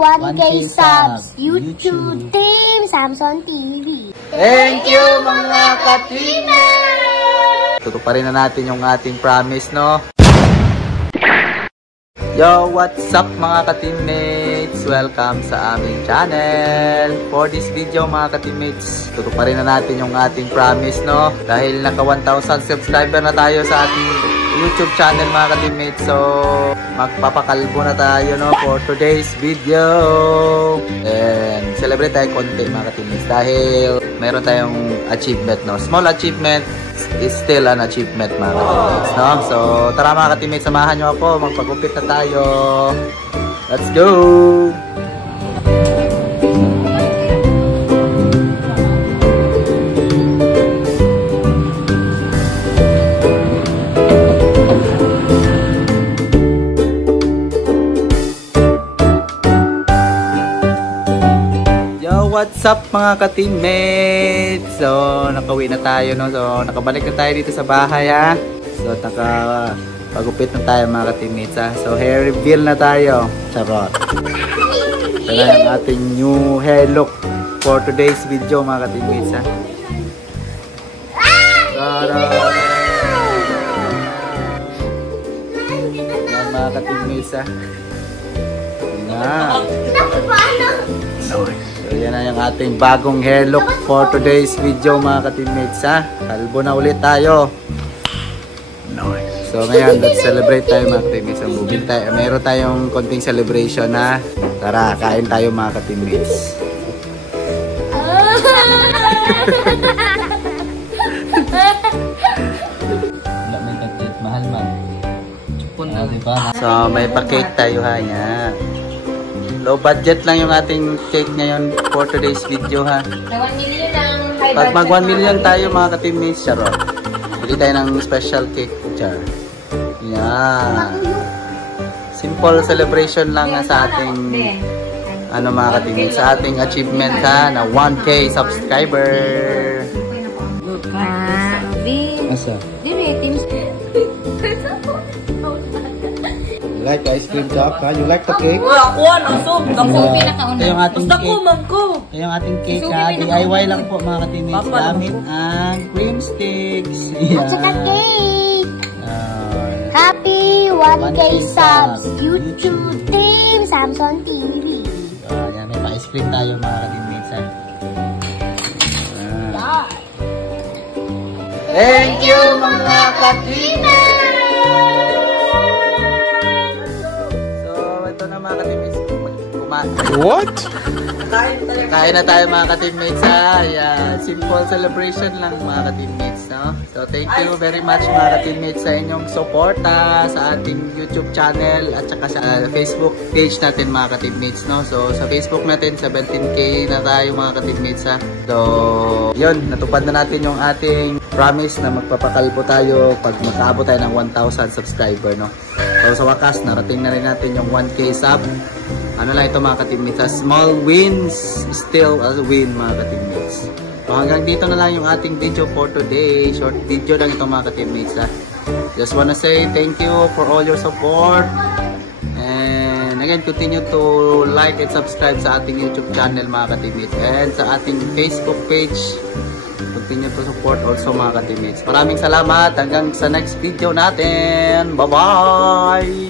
1K subs. YouTube Team Samson TV. Thank you mga ka-teammates! Tutuparin na natin yung ating promise, no? Yo, what's up mga ka-teammates? Welcome sa aming channel. For this video mga ka-teammates, tutuparin na natin yung ating promise, no? Dahil naka 1,000 subscriber na tayo sa ating YouTube channel mga ka-teammates. So, magpapakalbo na tayo, no? For today's video. And celebrate tayo konti mga ka-teammates. Dahil meron tayong achievement, no? Small achievement is still an achievement mga ka-teammates, no? So, tara mga ka-teammates, samahan nyo ako. Magpagupit na tayo. Let's go! What's up mga ka-teammates? So, nakauwi na tayo, no? So, nakabalik na tayo dito sa bahay, ha? So, nakapagupit na tayo mga ka-teammates, ha? So, hair reveal na tayo. Charot. Ito na yung ating new hair look for today's video mga ka-teammates, ha? Charot. Yan mga ka-teammates, ha? Yan. So, yan na yung ating bagong hair look for today's video mga ka-teammates, ha. Kalbo na ulit tayo. So ngayon, let's celebrate tayo mga ka-teammates. Meron tayong konting celebration, ha. Tara, kain tayo mga ka-teammates. Mahal man. So may pa-cake tayo, ha. Yan. Low budget lang yung ating cake ngayon for today's video, ha. 1 million ang high budget. Pag mag 1 million tayo mga ka-teammates, charot. Bili tayo ng special cake, char. Yan. Simple celebration lang sa ating mga ka-teammates, sa ating achievement, ha, na 1K subscriber. Asa? You like the ice cream cup, ha? You like the cake? Ako, ano, soup. Ako, pinakauna. Ito yung ating cake. Ito yung ating cake, ha? DIY lang po, mga ka-teammates. Gamit ang cream sticks. At saka cake. Happy 1K subs. YouTube Team Samson TV. Yan, may pa-ice cream tayo, mga ka-teammates, ha? Thank you, mga ka-teammates! What? Kain na tayo mga ka-teammates, ha. Yeah, simple celebration lang mga ka-teammates, no? So thank you very much mga ka-teammates sa inyong suporta sa ating YouTube channel at saka sa Facebook page natin mga ka-teammates, no? So sa Facebook natin 17K na tayo mga ka-teammates, ha. So yun, natupad na natin yung ating promise na magpapakalbo tayo pag makaabot tayo ng 1,000 subscriber, no? So sa wakas, narating na rin natin yung 1K sub. Ano lang ito mga ka-teammates, small wins still a win mga ka-teammates. So hanggang dito na lang yung ating video for today. Short video lang ito mga ka-teammates, ha. Just wanna say thank you for all your support. And again, continue to like and subscribe sa ating YouTube channel mga ka-teammates. And sa ating Facebook page, continue to support also mga ka-teammates. Maraming salamat. Hanggang sa next video natin. Bye-bye!